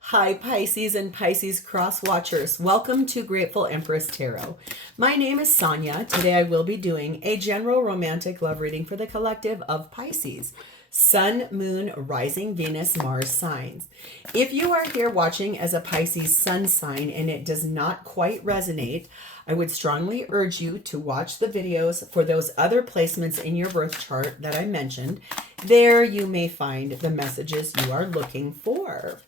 Hi, Pisces and Pisces cross watchers. Welcome to Grateful Empress Tarot. My name is Sonia. Today I will be doing a general romantic love reading for the collective of Pisces, Sun, Moon, Rising, Venus, Mars signs. If you are here watching as a Pisces Sun sign and it does not quite resonate, I would strongly urge you to watch the videos for those other placements in your birth chart that I mentioned. There you may find the messages you are looking for.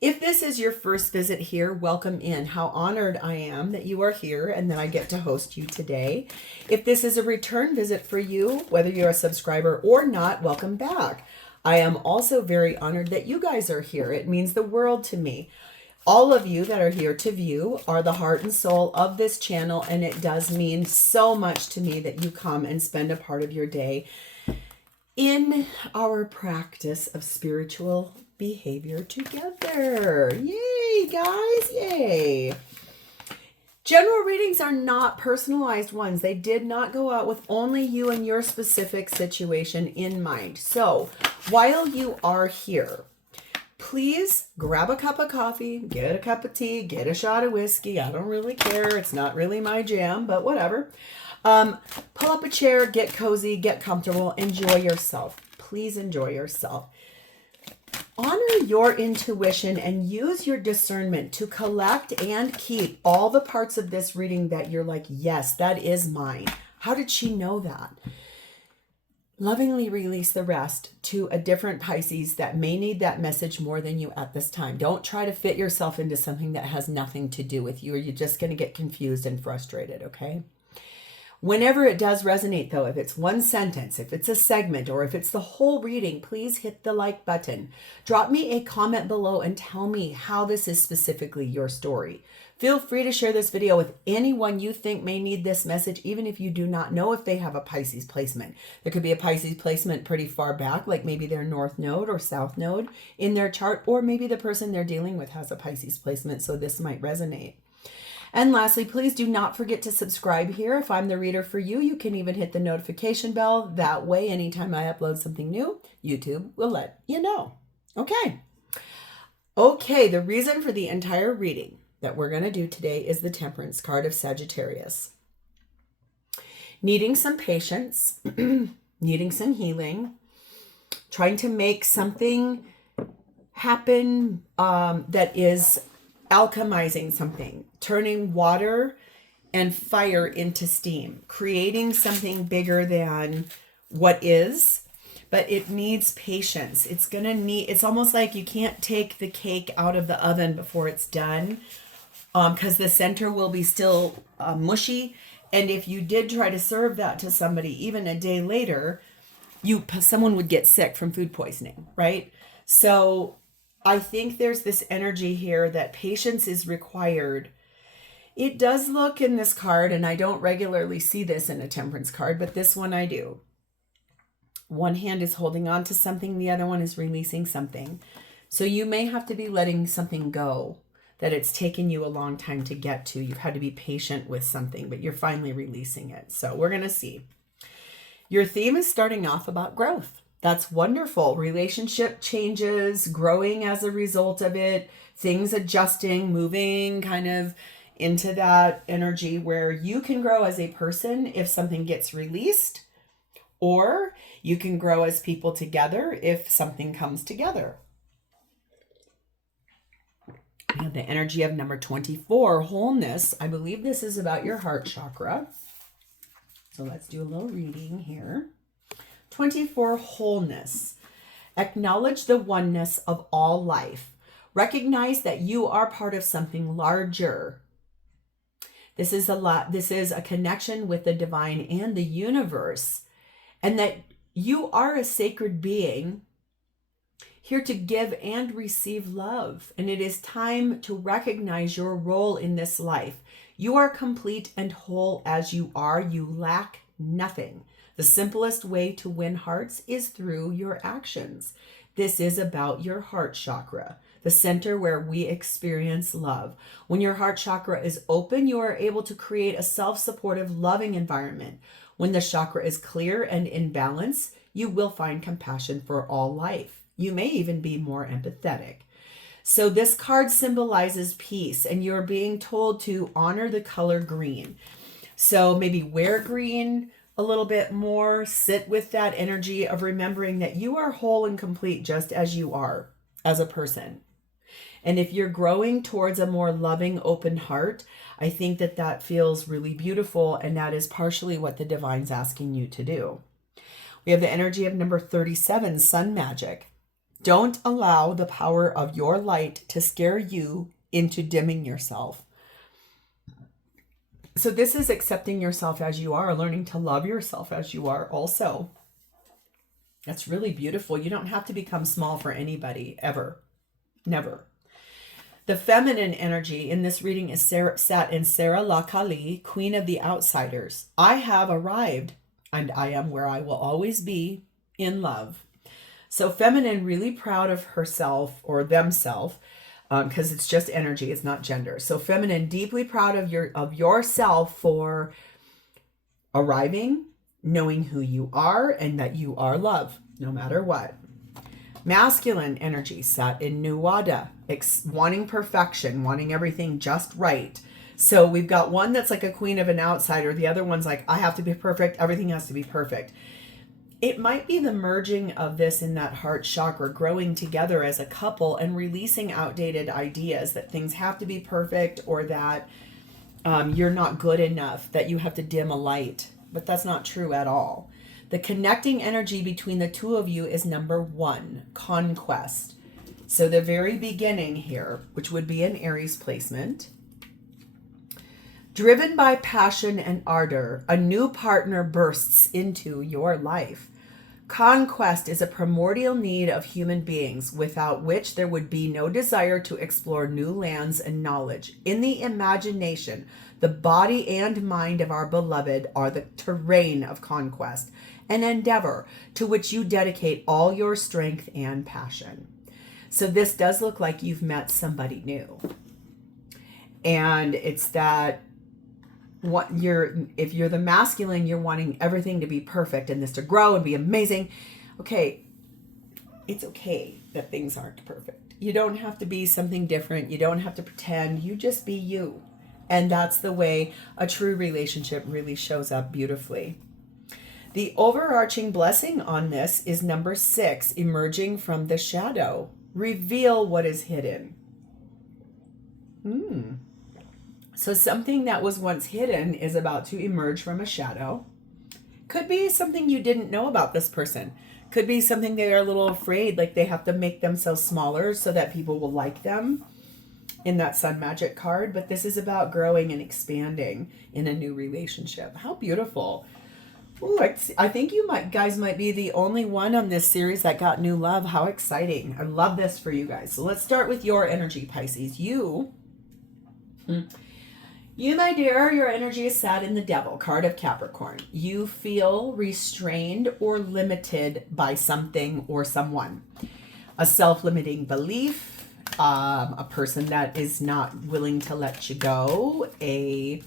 If this is your first visit here, welcome in. How honored I am that you are here and that I get to host you today. If this is a return visit for you, whether you're a subscriber or not, welcome back. I am also very honored that you guys are here. It means the world to me. All of you that are here to view are the heart and soul of this channel, and it does mean so much to me that you come and spend a part of your day in our practice of spiritual behavior together. Yay, guys, yay. General readings are not personalized ones. They did not go out with only you and your specific situation in mind. So while you are here, please grab a cup of coffee, get a cup of tea, get a shot of whiskey. I don't really care. It's not really my jam, but whatever. Pull up a chair, get cozy, get comfortable, enjoy yourself. Please enjoy yourself. Honor your intuition and use your discernment to collect and keep all the parts of this reading that you're like, yes, that is mine. How did she know that? Lovingly release the rest to a different Pisces that may need that message more than you at this time. Don't try to fit yourself into something that has nothing to do with you, or you're just going to get confused and frustrated, okay? Whenever it does resonate, though, if it's one sentence, if it's a segment, or if it's the whole reading, please hit the like button. Drop me a comment below and tell me how this is specifically your story. Feel free to share this video with anyone you think may need this message, even if you do not know if they have a Pisces placement. There could be a Pisces placement pretty far back, like maybe their North Node or South Node in their chart, or maybe the person they're dealing with has a Pisces placement, so this might resonate. And lastly, please do not forget to subscribe here. If I'm the reader for you, you can even hit the notification bell. That way, anytime I upload something new, YouTube will let you know. Okay. Okay, the reason for the entire reading that we're going to do today is the Temperance card of Sagittarius. Needing some patience, needing some healing, trying to make something happen that is alchemizing something, turning water and fire into steam, creating something bigger than what is, but it needs patience. It's almost like you can't take the cake out of the oven before it's done, because the center will be still mushy. And if you did try to serve that to somebody even a day later, someone would get sick from food poisoning, right? So I think there's this energy here that patience is required. It does look in this card, and I don't regularly see this in a Temperance card, but this one I do. One hand is holding on to something, the other one is releasing something. So you may have to be letting something go that it's taken you a long time to get to. You've had to be patient with something, but you're finally releasing it. So we're going to see. Your theme is starting off about growth. That's wonderful. Relationship changes, growing as a result of it, things adjusting, moving kind of into that energy where you can grow as a person if something gets released, or you can grow as people together if something comes together. We have the energy of number 24, wholeness. I believe this is about your heart chakra. So let's do a little reading here. 24, wholeness. Acknowledge the oneness of all life. Recognize that you are part of something larger. This is a connection with the divine and the universe, and that you are a sacred being here to give and receive love. And it is time to recognize your role in this life. You are complete and whole as you are. You lack nothing. The simplest way to win hearts is through your actions. This is about your heart chakra, the center where we experience love. When your heart chakra is open, you are able to create a self-supportive, loving environment. When the chakra is clear and in balance, you will find compassion for all life. You may even be more empathetic. So this card symbolizes peace, and you're being told to honor the color green. So maybe wear green a little bit more, sit with that energy of remembering that you are whole and complete just as you are as a person. And if you're growing towards a more loving, open heart, I think that that feels really beautiful, and that is partially what the divine's asking you to do. We have the energy of number 37, sun magic. Don't allow the power of your light to scare you into dimming yourself. So this is accepting yourself as you are, learning to love yourself as you are also. That's really beautiful. You don't have to become small for anybody, ever. Never. The feminine energy in this reading is sat in Sarah Lakali, Queen of the Outsiders. I have arrived, and I am where I will always be, in love. So feminine, really proud of herself or themselves, because it's just energy, it's not gender. So feminine, deeply proud of yourself for arriving, knowing who you are, and that you are love, no matter what. Masculine energy sat in Nuwada, wanting perfection, wanting everything just right. So we've got one that's like a queen of an outsider. The other one's like, I have to be perfect. Everything has to be perfect. It might be the merging of this in that heart chakra, growing together as a couple and releasing outdated ideas that things have to be perfect, or that you're not good enough, that you have to dim a light. But that's not true at all. The connecting energy between the two of you is number 1, conquest. So the very beginning here, which would be an Aries placement. Driven by passion and ardor, a new partner bursts into your life. Conquest is a primordial need of human beings, without which there would be no desire to explore new lands and knowledge. In the imagination, the body and mind of our beloved are the terrain of conquest, an endeavor to which you dedicate all your strength and passion. So this does look like you've met somebody new. And it's that if you're the masculine, you're wanting everything to be perfect and this to grow and be amazing. Okay, it's okay that things aren't perfect. You don't have to be something different. You don't have to pretend. You just be you. And that's the way a true relationship really shows up beautifully. The overarching blessing on this is number 6, emerging from the shadow. Reveal what is hidden. So something that was once hidden is about to emerge from a shadow. Could be something you didn't know about this person. Could be something they're a little afraid, like they have to make themselves smaller so that people will like them in that sun magic card. But this is about growing and expanding in a new relationship. How beautiful. Ooh, I think you guys might be the only one on this series that got new love. How exciting. I love this for you guys. So let's start with your energy, Pisces. You, my dear, your energy is sat in the Devil, card of Capricorn. You feel restrained or limited by something or someone. A self-limiting belief, a person that is not willing to let you go, a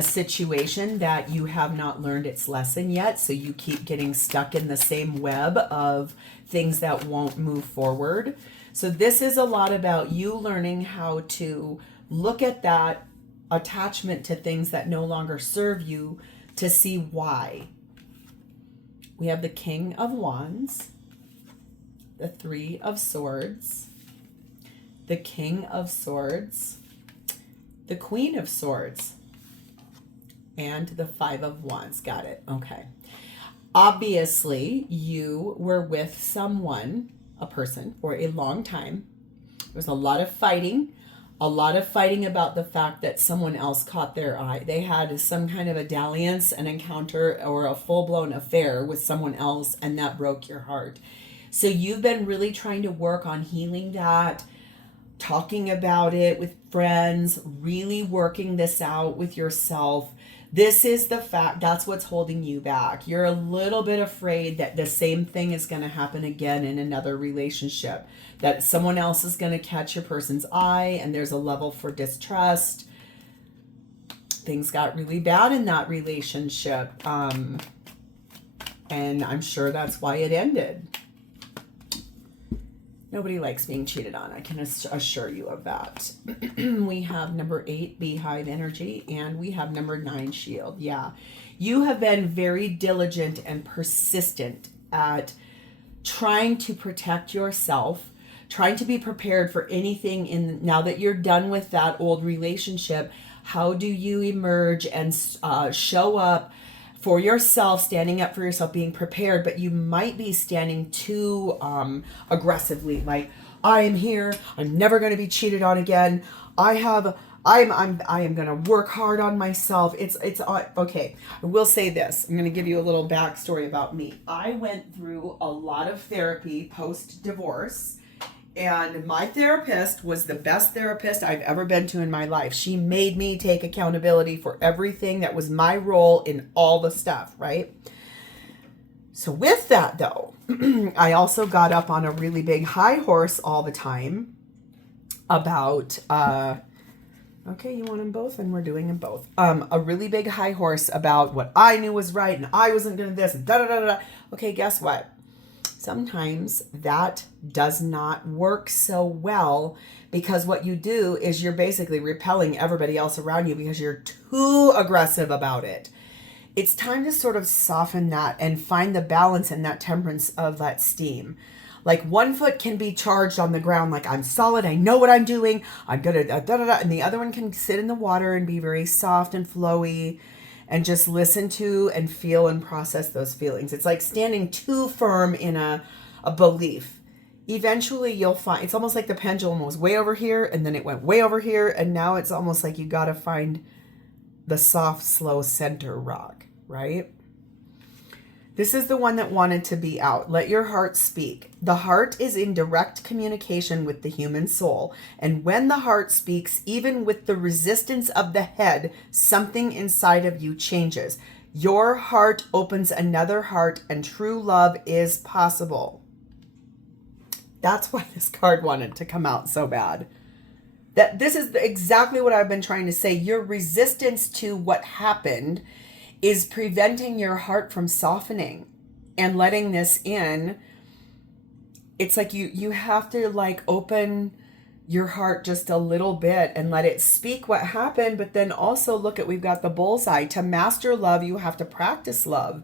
situation that you have not learned its lesson yet, so you keep getting stuck in the same web of things that won't move forward. So this is a lot about you learning how to look at that attachment to things that no longer serve you to see why. We have the King of Wands, the 3 of Swords, the King of Swords, the Queen of Swords, and the 5 of Wands. Got it. Okay. Obviously, you were with someone, a person, for a long time. There was a lot of fighting about the fact that someone else caught their eye. They had some kind of a dalliance, an encounter, or a full-blown affair with someone else, and that broke your heart. So you've been really trying to work on healing that, talking about it with friends, really working this out with yourself. This is the fact, that's what's holding you back. You're a little bit afraid that the same thing is going to happen again in another relationship, that someone else is going to catch your person's eye, and there's a level for distrust. Things got really bad in that relationship, and I'm sure that's why it ended. Nobody likes being cheated on. I can assure you of that. We have number 8, Beehive Energy, and we have number 9, Shield. Yeah. You have been very diligent and persistent at trying to protect yourself, trying to be prepared for anything now that you're done with that old relationship. How do you emerge and show up for yourself, standing up for yourself, being prepared, but you might be standing too aggressively, like, I am here, I'm never going to be cheated on again. I am going to work hard on myself. It's okay. I will say this. I'm going to give you a little backstory about me. I went through a lot of therapy post-divorce, and my therapist was the best therapist I've ever been to in my life. She made me take accountability for everything that was my role in all the stuff, right? So with that, though, I also got up on a really big high horse all the time about, okay, you want them both, and we're doing them both. A really big high horse about what I knew was right, and I wasn't going to this, and da-da-da-da. Okay, guess what? Sometimes that does not work so well, because what you do is you're basically repelling everybody else around you because you're too aggressive about it. It's time to sort of soften that and find the balance and that temperance of that steam. Like, one foot can be charged on the ground, like, I'm solid, I know what I'm doing, I'm gonna da-da-da, and the other one can sit in the water and be very soft and flowy and just listen to and feel and process those feelings. It's like standing too firm in a belief. Eventually you'll find, it's almost like the pendulum was way over here and then it went way over here, and now it's almost like you got to find the soft, slow center rock, right? This is the one that wanted to be out. Let your heart speak. The heart is in direct communication with the human soul. And when the heart speaks, even with the resistance of the head, something inside of you changes. Your heart opens another heart, and true love is possible. That's why this card wanted to come out so bad. That this is exactly what I've been trying to say. Your resistance to what happened is preventing your heart from softening and letting this in. It's like you have to, like, open your heart just a little bit and let it speak what happened, but then also look at, we've got the bullseye. To master love, you have to practice love.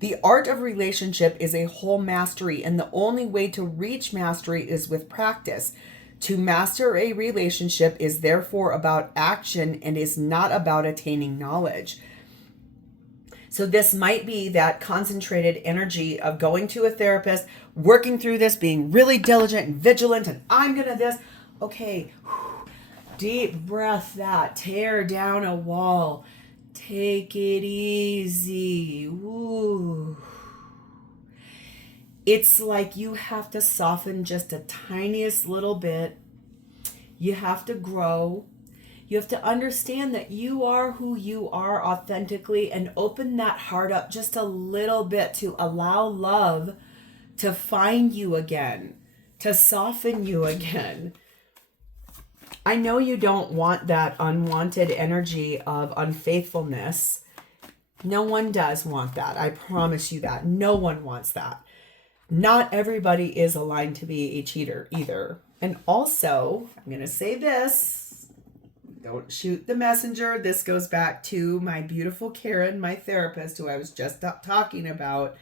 The art of relationship is a whole mastery, and the only way to reach mastery is with practice. To master a relationship is therefore about action and is not about attaining knowledge. So this might be that concentrated energy of going to a therapist, working through this, being really diligent and vigilant, and I'm going to this. Okay, deep breath that. Tear down a wall. Take it easy. Woo. It's like you have to soften just a tiniest little bit. You have to grow. You have to understand that you are who you are authentically, and open that heart up just a little bit to allow love to find you again, to soften you again. I know you don't want that unwanted energy of unfaithfulness. No one does want that. I promise you that. No one wants that. Not everybody is aligned to be a cheater either. And also, I'm going to say this. Don't shoot the messenger. This goes back to my beautiful Karen, my therapist, who I was just talking about.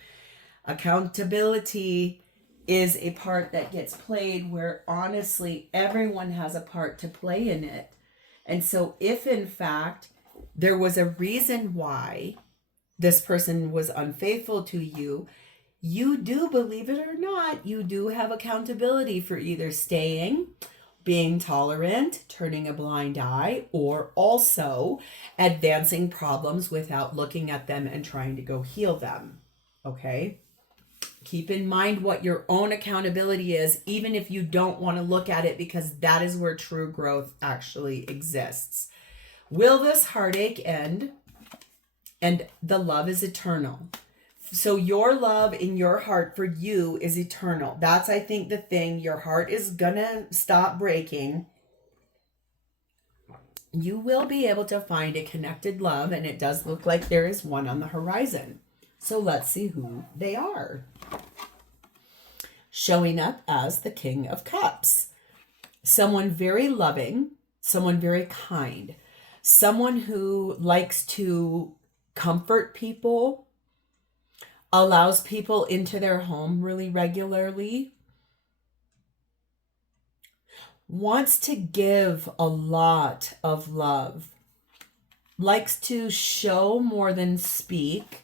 Accountability is a part that gets played where honestly everyone has a part to play in it. And so if in fact there was a reason why this person was unfaithful to you, you do, believe it or not, you do have accountability for either staying, being tolerant, turning a blind eye, or also advancing problems without looking at them and trying to go heal them. Okay? Keep in mind what your own accountability is, even if you don't want to look at it, because that is where true growth actually exists. Will this heartache end? And the love is eternal. So your love in your heart for you is eternal. That's, I think, the thing. Your heart is gonna stop breaking. You will be able to find a connected love, and it does look like there is one on the horizon. So let's see who they are. showing up as the King of Cups. Someone very loving, someone very kind, someone who likes to comfort people, allows people into their home really regularly, wants to give a lot of love, likes to show more than speak,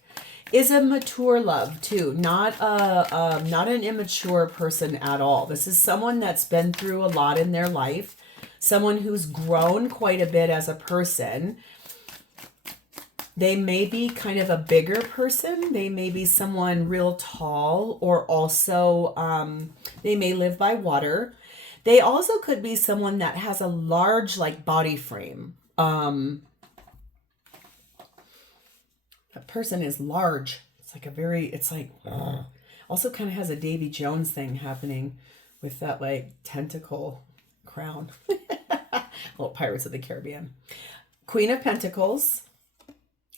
is a mature love too, not an immature person at all. This is someone that's been through a lot in their life, someone who's grown quite a bit as a person. They may be kind of a bigger person. They may be someone real tall, or also they may live by water. They also could be someone that has a large like body frame. That person is large. It's like, also kind of has a Davy Jones thing happening with that like tentacle crown. Little Pirates of the Caribbean. Queen of Pentacles.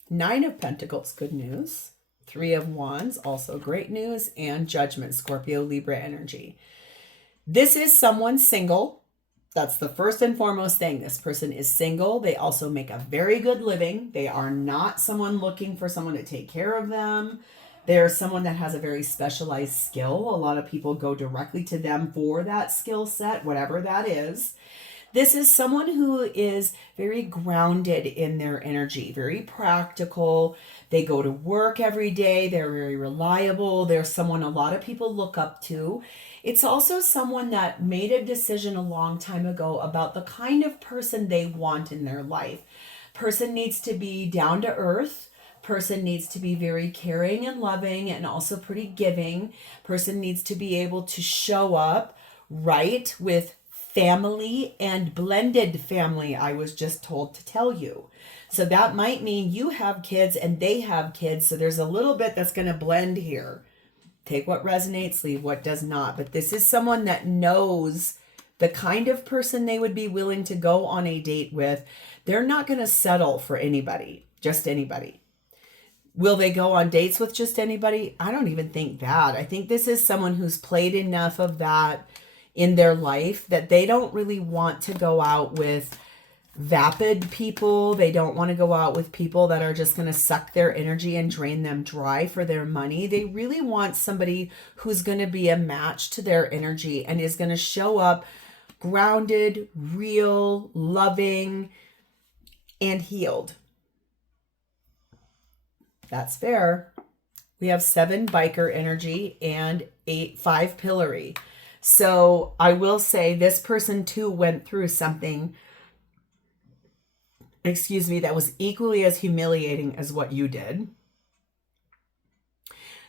9 of Pentacles, good news. 3 of Wands, also great news. And Judgment, Scorpio, Libra energy. This is someone single. That's the first and foremost thing. This person is single. They also make a very good living. They are not someone looking for someone to take care of them. They're someone that has a very specialized skill. A lot of people go directly to them for that skill set, whatever that is. This is someone who is very grounded in their energy, very practical. They go to work every day. They're very reliable. They're someone a lot of people look up to. It's also someone that made a decision a long time ago about the kind of person they want in their life. Person needs to be down to earth. Person needs to be very caring and loving and also pretty giving. Person needs to be able to show up right with family and blended family, I was just told to tell you. So that might mean you have kids and they have kids. So there's a little bit that's going to blend here. Take what resonates, leave what does not. But this is someone that knows the kind of person they would be willing to go on a date with. They're not going to settle for anybody, just anybody. Will they go on dates with just anybody? I don't even think that. I think this is someone who's played enough of that in their life that they don't really want to go out with vapid people. They don't want to go out with people that are just going to suck their energy and drain them dry for their money. They really want somebody who's going to be a match to their energy and is going to show up grounded, real, loving, and healed. That's fair. We have 7 biker energy and 5 pillory. So I will say this person too went through something, that was equally as humiliating as what you did.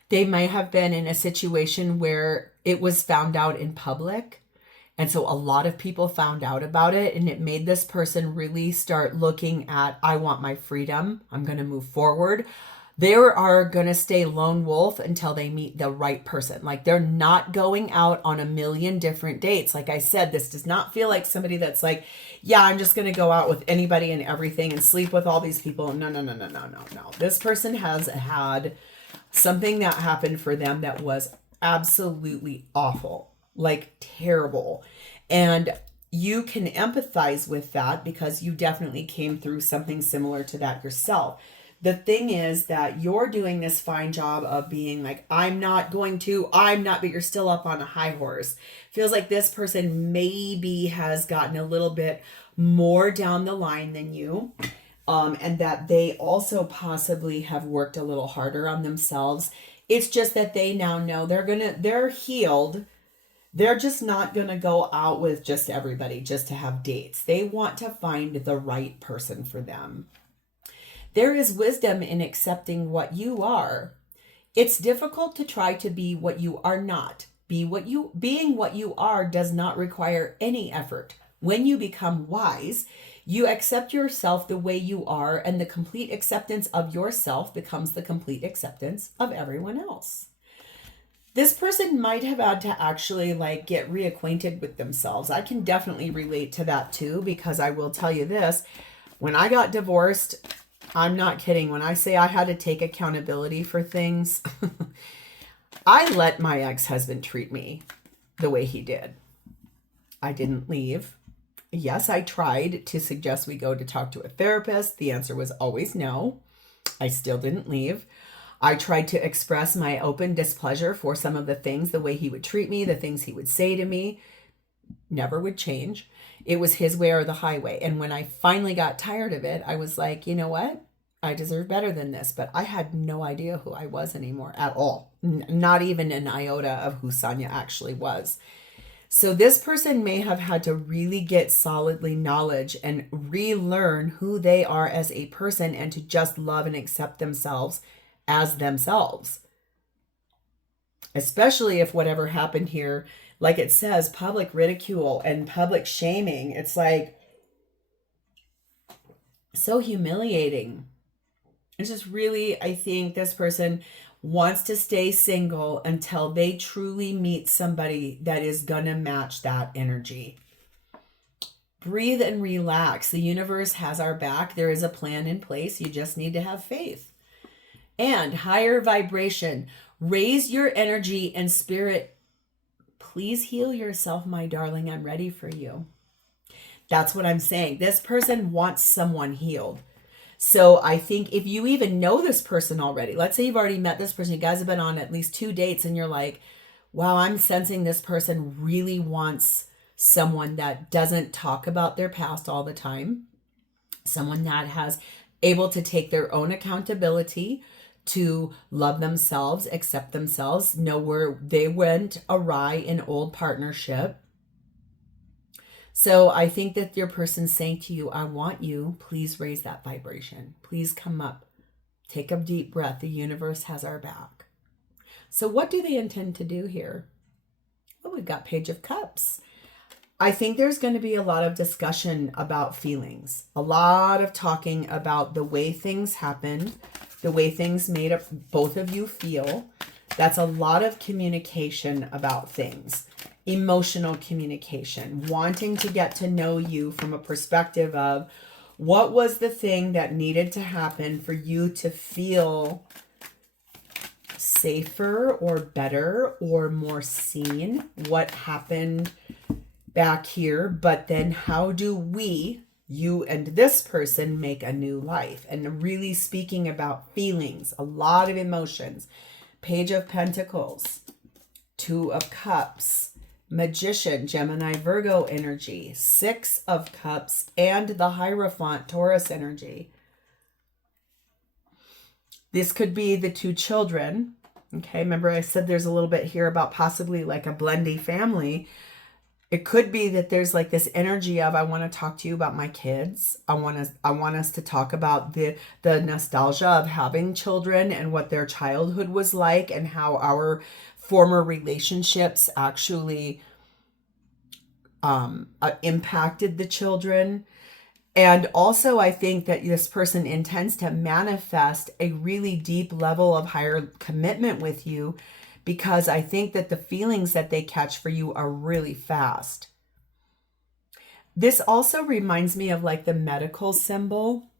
They may have been in a situation where it was found out in public. And so a lot of people found out about it, and it made this person really start looking at, I want my freedom. I'm going to move forward. They are going to stay lone wolf until they meet the right person. Like, they're not going out on a million different dates. Like I said, this does not feel like somebody that's like, yeah, I'm just going to go out with anybody and everything and sleep with all these people. No. This person has had something that happened for them that was absolutely awful, like terrible. And you can empathize with that because you definitely came through something similar to that yourself. The thing is that you're doing this fine job of being like, I'm not, but you're still up on a high horse. Feels like this person maybe has gotten a little bit more down the line than you. And that they also possibly have worked a little harder on themselves. It's just that they now know they're healed. They're just not going to go out with just everybody just to have dates. They want to find the right person for them. There is wisdom in accepting what you are. It's difficult to try to be what you are not. Being what you are does not require any effort. When you become wise, you accept yourself the way you are, and the complete acceptance of yourself becomes the complete acceptance of everyone else. This person might have had to actually get reacquainted with themselves. I can definitely relate to that too, because I will tell you this, when I got divorced, I'm not kidding. When I say I had to take accountability for things, I let my ex-husband treat me the way he did. I didn't leave. Yes, I tried to suggest we go to talk to a therapist. The answer was always no. I still didn't leave. I tried to express my open displeasure for some of the things, the way he would treat me, the things he would say to me, never would change. It was his way or the highway. And when I finally got tired of it, I was like, you know what? I deserve better than this. But I had no idea who I was anymore at all. Not even an iota of who Sonia actually was. So this person may have had to really get solidly knowledge and relearn who they are as a person and to just love and accept themselves as themselves. Especially if whatever happened here, like it says, public ridicule and public shaming. It's like so humiliating. It's just really, I think this person wants to stay single until they truly meet somebody that is going to match that energy. Breathe and relax. The universe has our back. There is a plan in place. You just need to have faith. And higher vibration. Raise your energy and spirit. Please heal yourself, my darling. I'm ready for you. That's what I'm saying. This person wants someone healed. So I think if you even know this person already, let's say you've already met this person, you guys have been on at least 2 dates and you're like, wow, I'm sensing this person really wants someone that doesn't talk about their past all the time. Someone that has able to take their own accountability, to love themselves, accept themselves, know where they went awry in old partnership. So I think that your person's saying to you, I want you, please raise that vibration. Please come up. Take a deep breath. The universe has our back. So what do they intend to do here? Oh, we've got Page of Cups. I think there's going to be a lot of discussion about feelings. A lot of talking about the way things happened, the way things made up both of you feel. That's a lot of communication about things. Emotional communication, wanting to get to know you from a perspective of what was the thing that needed to happen for you to feel safer or better or more seen. What happened back here, but then how do we, you and this person, make a new life? And really speaking about feelings, a lot of emotions. Page of Pentacles, Two of Cups, Magician, Gemini, Virgo energy, Six of Cups, and the Hierophant, Taurus energy. This could be the two children. Okay, remember I said there's a little bit here about possibly like a blendy family. It could be that there's like this energy of, I want to talk to you about my kids. I want us to talk about the nostalgia of having children and what their childhood was like and how our former relationships actually impacted the children. And also I think that this person intends to manifest a really deep level of higher commitment with you, because I think that the feelings that they catch for you are really fast. This also reminds me of like the medical symbol.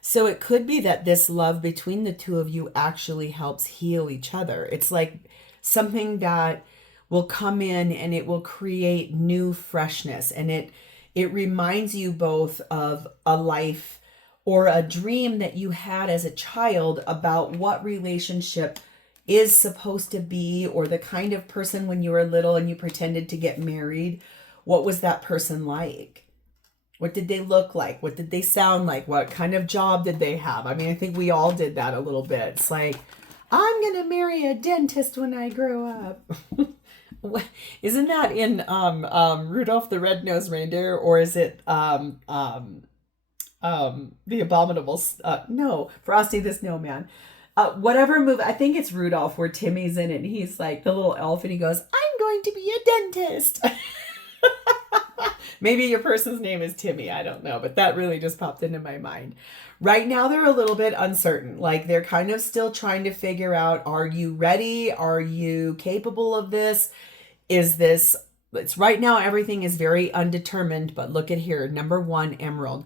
So it could be that this love between the two of you actually helps heal each other. It's like something that will come in and it will create new freshness. And it reminds you both of a life or a dream that you had as a child about what relationship is supposed to be, or the kind of person when you were little and you pretended to get married. What was that person like? What did they look like? What did they sound like? What kind of job did they have? I mean, I think we all did that a little bit. It's like, I'm going to marry a dentist when I grow up. Isn't that in Rudolph the Red-Nosed Reindeer? Or is it The Abominable... no, Frosty the Snowman. Whatever movie, I think it's Rudolph, where Timmy's in it and he's like the little elf and he goes, I'm going to be a dentist. Maybe your person's name is Timmy. I don't know, but that really just popped into my mind. Right now, they're a little bit uncertain. Like they're kind of still trying to figure out, are you ready? Are you capable of this? It's right now, everything is very undetermined, but look at here. Number 1, Emerald.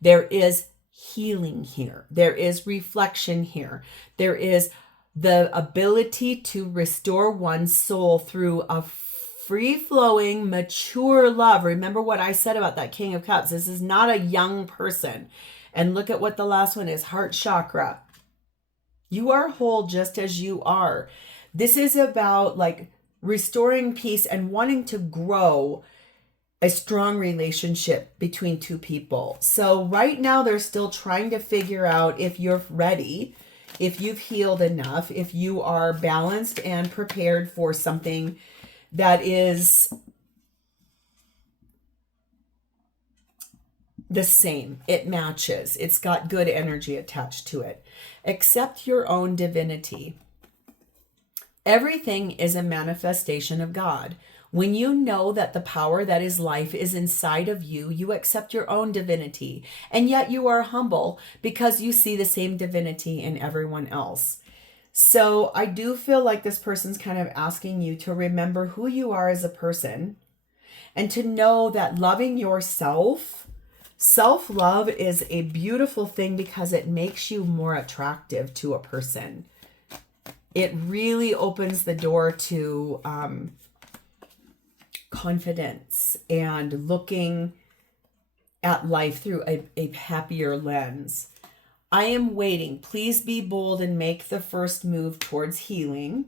There is healing here. There is reflection here. There is the ability to restore one's soul through a free-flowing, mature love. Remember what I said about that King of Cups. This is not a young person. And look at what the last one is, heart chakra. You are whole just as you are. This is about like restoring peace and wanting to grow a strong relationship between two people. So right now they're still trying to figure out if you're ready, if you've healed enough, if you are balanced and prepared for something that is the same. It matches. It's got good energy attached to it. Accept your own divinity. Everything is a manifestation of God. When you know that the power that is life is inside of you, you accept your own divinity. And yet you are humble because you see the same divinity in everyone else. So I do feel like this person's kind of asking you to remember who you are as a person and to know that loving yourself, self-love is a beautiful thing because it makes you more attractive to a person. It really opens the door to confidence and looking at life through a happier lens. I am waiting. Please be bold and make the first move towards healing.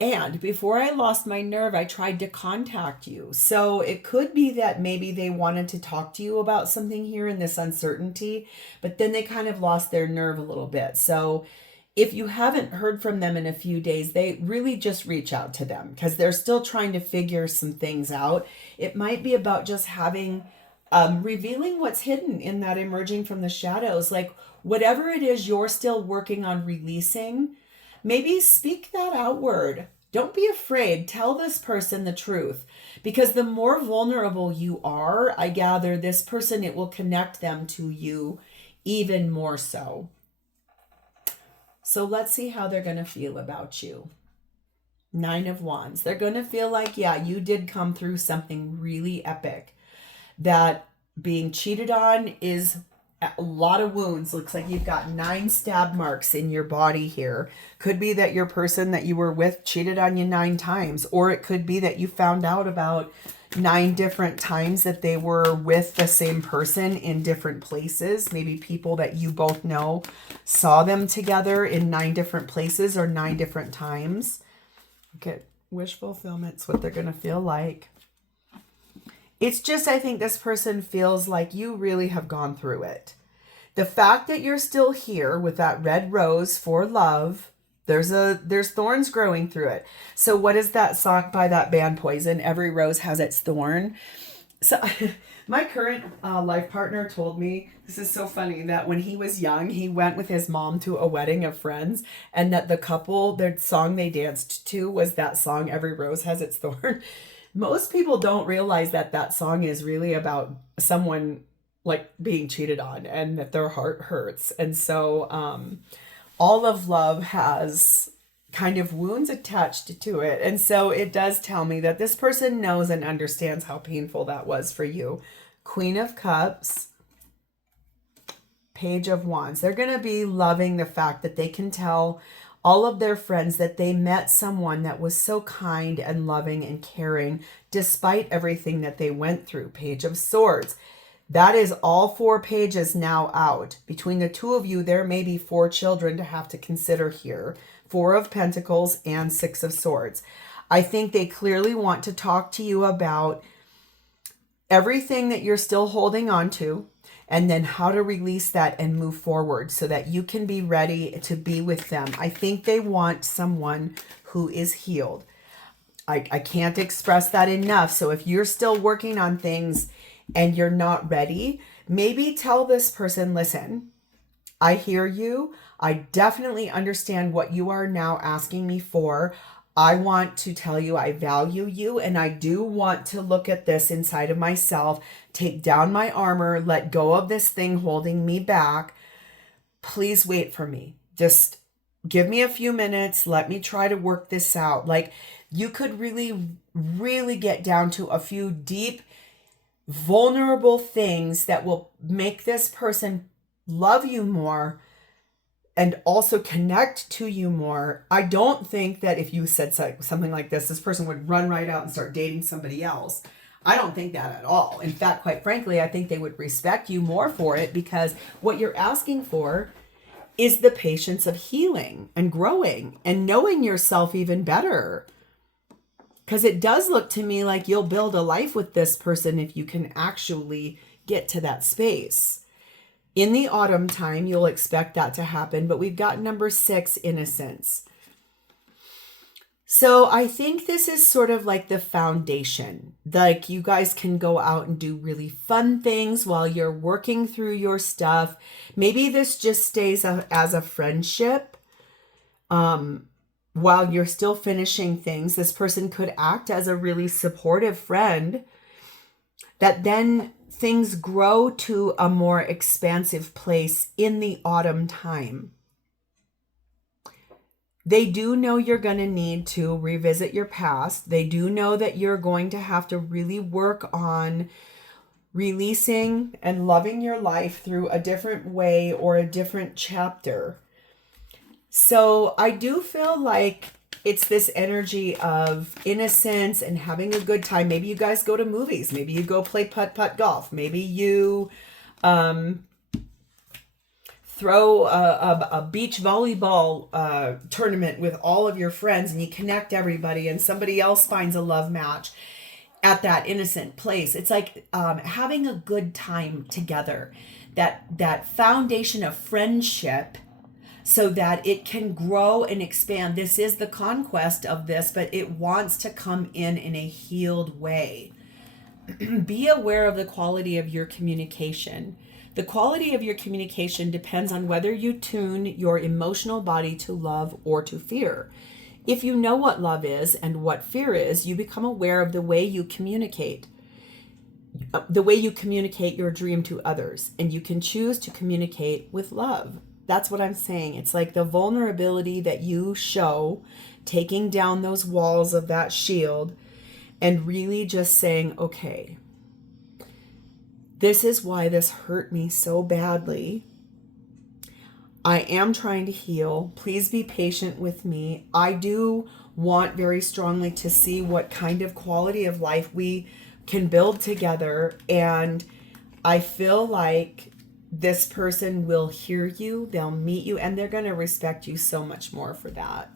And before I lost my nerve, I tried to contact you. So it could be that maybe they wanted to talk to you about something here in this uncertainty, but then they kind of lost their nerve a little bit. So if you haven't heard from them in a few days, they really just reach out to them because they're still trying to figure some things out. It might be about just having, revealing what's hidden in that emerging from the shadows. Like whatever it is you're still working on releasing, maybe speak that outward. Don't be afraid. Tell this person the truth because the more vulnerable you are, I gather this person, it will connect them to you even more so. So let's see how they're going to feel about you. 9 of Wands. They're going to feel like, yeah, you did come through something really epic. That being cheated on is a lot of wounds. Looks like you've got 9 stab marks in your body here. Could be that your person that you were with cheated on you 9 times. Or it could be that you found out about 9 different times that they were with the same person in different places. Maybe people that you both know saw them together in 9 different places or 9 different times. Okay, wish fulfillment's what they're going to feel like. It's just, I think this person feels like you really have gone through it. The fact that you're still here with that red rose for love, there's thorns growing through it. So what is that song by that band Poison? Every rose has its thorn. So my current life partner told me, this is so funny, that when he was young, he went with his mom to a wedding of friends and that the couple, their song they danced to was that song, Every Rose Has Its Thorn. Most people don't realize that that song is really about someone like being cheated on and that their heart hurts. And so all of love has kind of wounds attached to it. And so it does tell me that this person knows and understands how painful that was for you. Queen of Cups, Page of Wands. They're going to be loving the fact that they can tell all of their friends that they met someone that was so kind and loving and caring despite everything that they went through. Page of Swords. That is all 4 pages now out. Between the 2 of you, there may be 4 children to have to consider here. 4 of Pentacles and 6 of Swords. I think they clearly want to talk to you about everything that you're still holding on to and then how to release that and move forward so that you can be ready to be with them. I think they want someone who is healed. I can't express that enough. So if you're still working on things and you're not ready, maybe tell this person, listen, I hear you. I definitely understand what you are now asking me for. I want to tell you I value you and I do want to look at this inside of myself, take down my armor, let go of this thing holding me back. Please wait for me. Just give me a few minutes. Let me try to work this out. Like you could really, really get down to a few deep, vulnerable things that will make this person love you more and also connect to you more. I don't think that if you said something like this person would run right out and start dating somebody else. I don't think that at all. In fact, quite frankly, I think they would respect you more for it, because what you're asking for is the patience of healing and growing and knowing yourself even better. Because it does look to me like you'll build a life with this person if you can actually get to that space. In the autumn time, you'll expect that to happen, but we've got number 6, innocence. So I think this is sort of like the foundation. Like, you guys can go out and do really fun things while you're working through your stuff. Maybe this just stays as a friendship. While you're still finishing things, this person could act as a really supportive friend, that then things grow to a more expansive place in the autumn time. They do know you're going to need to revisit your past. They do know that you're going to have to really work on releasing and loving your life through a different way or a different chapter. So I do feel like it's this energy of innocence and having a good time. Maybe you guys go to movies. Maybe you go play putt-putt golf. Maybe you throw a beach volleyball tournament with all of your friends, and you connect everybody, and somebody else finds a love match at that innocent place. It's like having a good time together. That foundation of friendship, so that it can grow and expand. This is the conquest of this, but it wants to come in a healed way. Be aware of the quality of your communication. The quality of your communication depends on whether you tune your emotional body to love or to fear. If you know what love is and what fear is, you become aware of the way you communicate. The way you communicate your dream to others, and you can choose to communicate with love. That's what I'm saying. It's like the vulnerability that you show, taking down those walls of that shield and really just saying, okay, this is why this hurt me so badly. I am trying to heal. Please be patient with me. I do want very strongly to see what kind of quality of life we can build together. And I feel like this person will hear you, they'll meet you, and they're going to respect you so much more for that.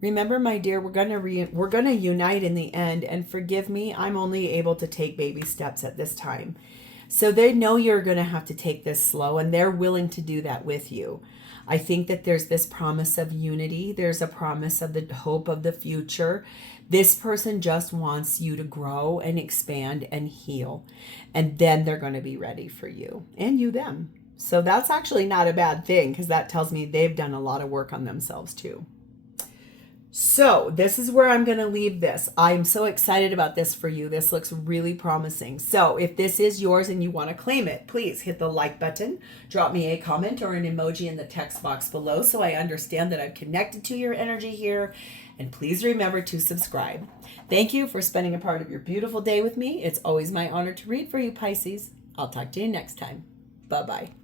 Remember, my dear, we're going to unite in the end, and forgive me, I'm only able to take baby steps at this time. So they know you're going to have to take this slow, and they're willing to do that with you. I think that there's this promise of unity. There's a promise of the hope of the future. This person just wants you to grow and expand and heal. And then they're going to be ready for you and you them. So that's actually not a bad thing, because that tells me they've done a lot of work on themselves too. So this is where I'm going to leave this. I'm so excited about this for you. This looks really promising. So if this is yours and you want to claim it, please hit the like button, drop me a comment or an emoji in the text box below so I understand that I've connected to your energy here. And please remember to subscribe. Thank you for spending a part of your beautiful day with me. It's always my honor to read for you, Pisces. I'll talk to you next time. Bye-bye.